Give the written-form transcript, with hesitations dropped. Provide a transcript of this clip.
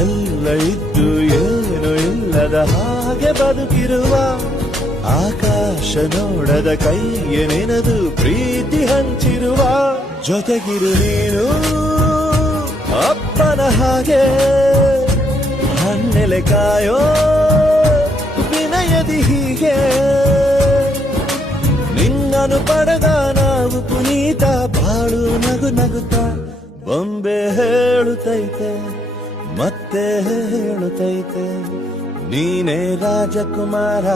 ಎಲ್ಲ ಇದ್ದು ಏನು ಇಲ್ಲದ ಹಾಗೆ ಬದುಕಿರುವ ಆಕಾಶ ನೋಡದ ಕೈಯ ನೆನೆದು ಪ್ರೀತಿ ಹಂಚಿರುವ ಜೊತೆಗಿರು ನೀನು ಅಪ್ಪನ ಹಾಗೆ ಹಣ್ಣೆಲೆ ಕಾಯೋ ವಿನಯದಿ ಹೀಗೆ ನಿನ್ನನು ಪಡೆದ ನಾವು ಪುನೀತ ಬಾಳು ನಗು ನಗುತ್ತ ಬೊಂಬೆ ಹೇಳುತ್ತೈತೆ ಮತ್ತೆ ಹೇಳುತ್ತೈತೆ ನೀನೇ ರಾಜಕುಮಾರ